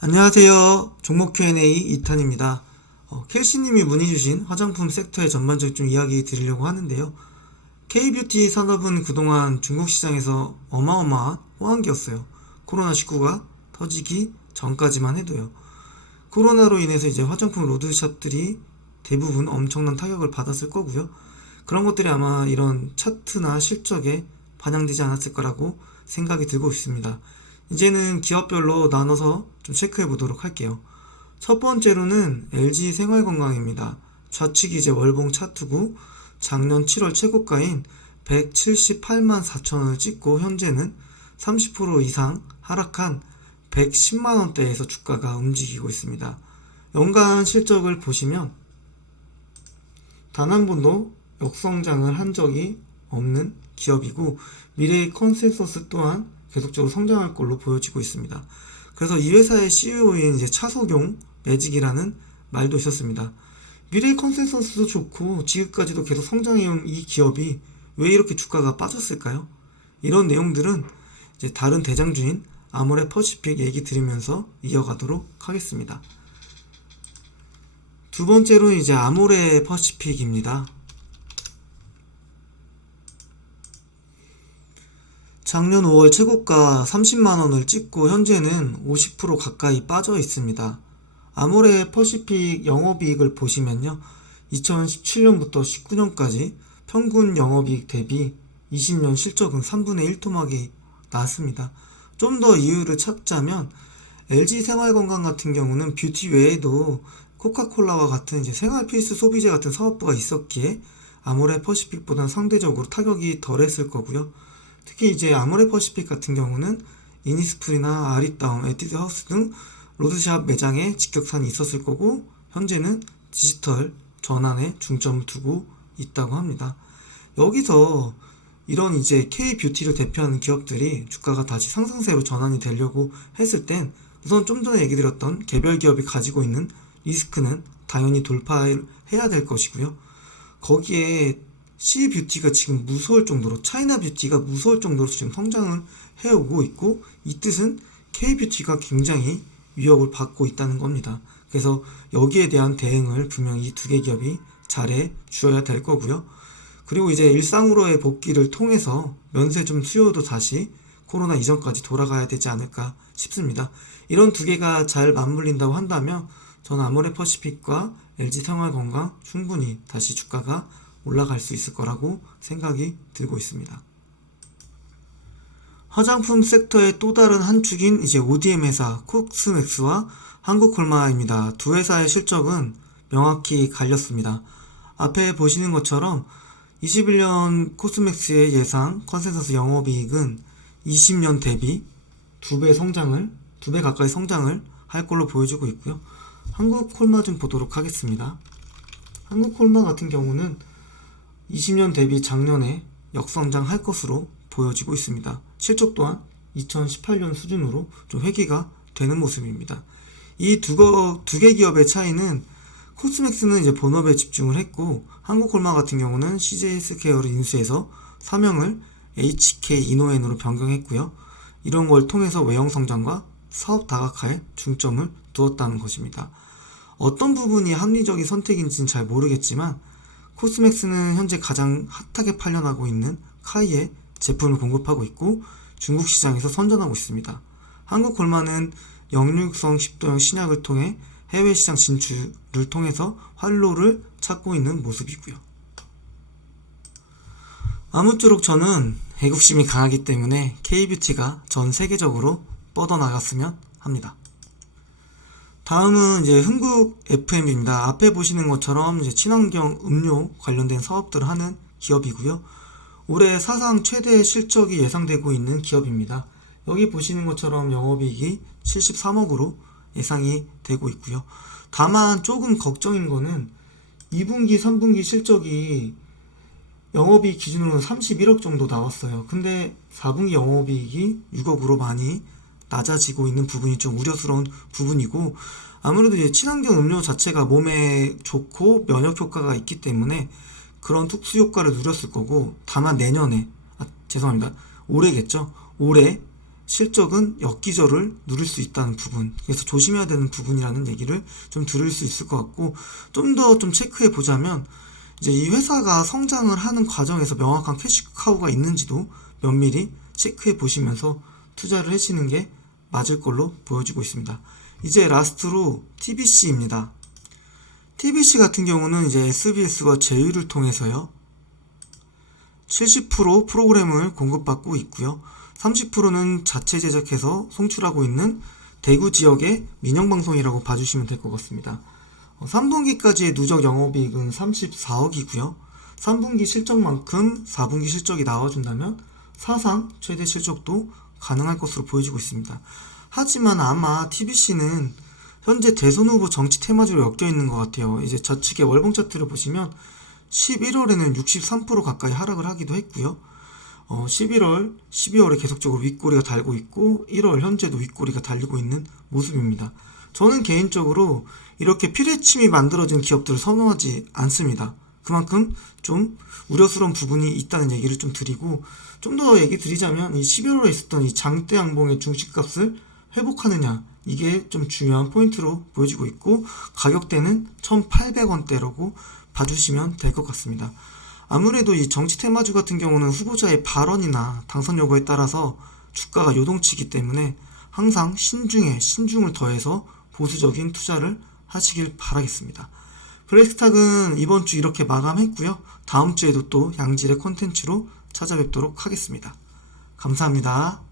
안녕하세요. 종목 Q&A 2탄입니다. 켈시님이 문의 주신 화장품 섹터의 전반적 좀 이야기 드리려고 하는데요. K뷰티 산업은 그동안 중국 시장에서 어마어마한 호황기였어요. 코로나19가 터지기 전까지만 해도요. 코로나로 인해서 이제 화장품 로드샵들이 대부분 엄청난 타격을 받았을 거고요. 그런 것들이 아마 이런 차트나 실적에 반영되지 않았을 거라고 생각이 들고 있습니다. 이제는 기업별로 나눠서 좀 체크해 보도록 할게요. 첫 번째로는 LG 생활건강입니다. 좌측이 이제 월봉 차트고 작년 7월 최고가인 178만 4천원을 찍고 현재는 30% 이상 하락한 110만원대에서 주가가 움직이고 있습니다. 연간 실적을 보시면 단 한 번도 역성장을 한 적이 없는 기업이고 미래의 컨센서스 또한 계속적으로 성장할 걸로 보여지고 있습니다. 그래서 이 회사의 CEO인 이제 차석용 매직이라는 말도 있었습니다. 미래의 컨센서스도 좋고 지금까지도 계속 성장해온 이 기업이 왜 이렇게 주가가 빠졌을까요? 이런 내용들은 이제 다른 대장주인 아모레 퍼시픽 얘기 들으면서 이어가도록 하겠습니다. 두 번째로 이제 아모레 퍼시픽입니다. 작년 5월 최고가 30만원을 찍고 현재는 50% 가까이 빠져 있습니다. 아모레 퍼시픽 영업이익을 보시면요. 2017년부터 19년까지 평균 영업이익 대비 20년 실적은 3분의 1 토막이 났습니다. 좀 더 이유를 찾자면 LG 생활건강 같은 경우는 뷰티 외에도 코카콜라와 같은 이제 생활 필수 소비재 같은 사업부가 있었기에 아모레 퍼시픽보다는 상대적으로 타격이 덜했을 거고요. 특히 이제 아모레 퍼시픽 같은 경우는 이니스프리나 아리따움, 에뛰드하우스 등 로드샵 매장에 직격탄이 있었을 거고 현재는 디지털 전환에 중점을 두고 있다고 합니다. 여기서 이런 이제 K뷰티를 대표하는 기업들이 주가가 다시 상승세로 전환이 되려고 했을 땐 우선 좀 전에 얘기 드렸던 개별 기업이 가지고 있는 리스크는 당연히 돌파해야 될 것이고요. 거기에 C뷰티가 지금 무서울 정도로 차이나 뷰티가 무서울 정도로 지금 성장을 해오고 있고 이 뜻은 K뷰티가 굉장히 위협을 받고 있다는 겁니다. 그래서 여기에 대한 대응을 분명히 이 두 개 기업이 잘해 주어야 될 거고요. 그리고 이제 일상으로의 복귀를 통해서 면세점 수요도 다시 코로나 이전까지 돌아가야 되지 않을까 싶습니다. 이런 두 개가 잘 맞물린다고 한다면 저는 아모레 퍼시픽과 LG 생활건강 충분히 다시 주가가 올라갈 수 있을 거라고 생각이 들고 있습니다. 화장품 섹터의 또 다른 한 축인 이제 ODM 회사 코스맥스와 한국콜마입니다. 두 회사의 실적은 명확히 갈렸습니다. 앞에 보시는 것처럼 21년 코스맥스의 예상 컨센서스 영업이익은 20년 대비 2배 가까이 성장을 할 걸로 보여지고 있고요. 한국콜마 좀 보도록 하겠습니다. 한국콜마 같은 경우는 20년 대비 작년에 역성장할 것으로 보여지고 있습니다. 실적 또한 2018년 수준으로 좀 회귀가 되는 모습입니다. 이 두 개 기업의 차이는 코스맥스는 이제 본업에 집중을 했고 한국콜마 같은 경우는 CJ 헬스케어를 인수해서 사명을 HK 이노엔으로 변경했고요. 이런 걸 통해서 외형 성장과 사업 다각화에 중점을 두었다는 것입니다. 어떤 부분이 합리적인 선택인지는 잘 모르겠지만 코스맥스는 현재 가장 핫하게 팔려나고 있는 카이에 제품을 공급하고 있고 중국 시장에서 선전하고 있습니다. 한국콜마는 역류성 식도염 신약을 통해 해외 시장 진출을 통해서 활로를 찾고 있는 모습이고요. 아무쪼록 저는 애국심이 강하기 때문에 K뷰티가 전 세계적으로 뻗어나갔으면 합니다. 다음은 이제 흥국 FM입니다. 앞에 보시는 것처럼 이제 친환경 음료 관련된 사업들을 하는 기업이고요. 올해 사상 최대 실적이 예상되고 있는 기업입니다. 여기 보시는 것처럼 영업이익이 73억으로 예상이 되고 있고요. 다만 조금 걱정인 거는 2분기, 3분기 실적이 영업이익 기준으로는 31억 정도 나왔어요. 근데 4분기 영업이익이 6억으로 많이 낮아지고 있는 부분이 좀 우려스러운 부분이고 아무래도 이제 친환경 음료 자체가 몸에 좋고 면역 효과가 있기 때문에 그런 특수 효과를 누렸을 거고 다만 내년에 죄송합니다. 올해겠죠. 올해 실적은 역기저를 누릴 수 있다는 부분, 그래서 조심해야 되는 부분이라는 얘기를 좀 들을 수 있을 것 같고, 좀 더 좀 체크해 보자면 이제 이 회사가 성장을 하는 과정에서 명확한 캐시카우가 있는지도 면밀히 체크해 보시면서 투자를 하시는 게 맞을 걸로 보여지고 있습니다. 이제 라스트로 TBC입니다. TBC 같은 경우는 이제 SBS와 제휴를 통해서요, 70% 프로그램을 공급받고 있고요. 30%는 자체 제작해서 송출하고 있는 대구 지역의 민영방송이라고 봐주시면 될 것 같습니다. 3분기까지의 누적 영업이익은 34억이고요. 3분기 실적만큼 4분기 실적이 나와준다면 사상 최대 실적도 가능할 것으로 보여지고 있습니다. 하지만 아마 TBC는 현재 대선 후보 정치 테마주로 엮여있는 것 같아요. 이제 저측의 월봉 차트를 보시면 11월에는 63% 가까이 하락을 하기도 했고요. 11월, 12월에 계속적으로 윗꼬리가 달고 있고 1월 현재도 윗꼬리가 달리고 있는 모습입니다. 저는 개인적으로 이렇게 피뢰침이 만들어진 기업들을 선호하지 않습니다. 그만큼 좀 우려스러운 부분이 있다는 얘기를 좀 드리고, 좀 더 얘기 드리자면 이 11월에 있었던 이 장대 양봉의 중시값을 회복하느냐, 이게 좀 중요한 포인트로 보여지고 있고, 가격대는 1,800원대라고 봐주시면 될 것 같습니다. 아무래도 이 정치 테마주 같은 경우는 후보자의 발언이나 당선 여부에 따라서 주가가 요동치기 때문에 항상 신중에 신중을 더해서 보수적인 투자를 하시길 바라겠습니다. 블랙스탁은 이번 주 이렇게 마감했고요. 다음 주에도 또 양질의 콘텐츠로 찾아뵙도록 하겠습니다. 감사합니다.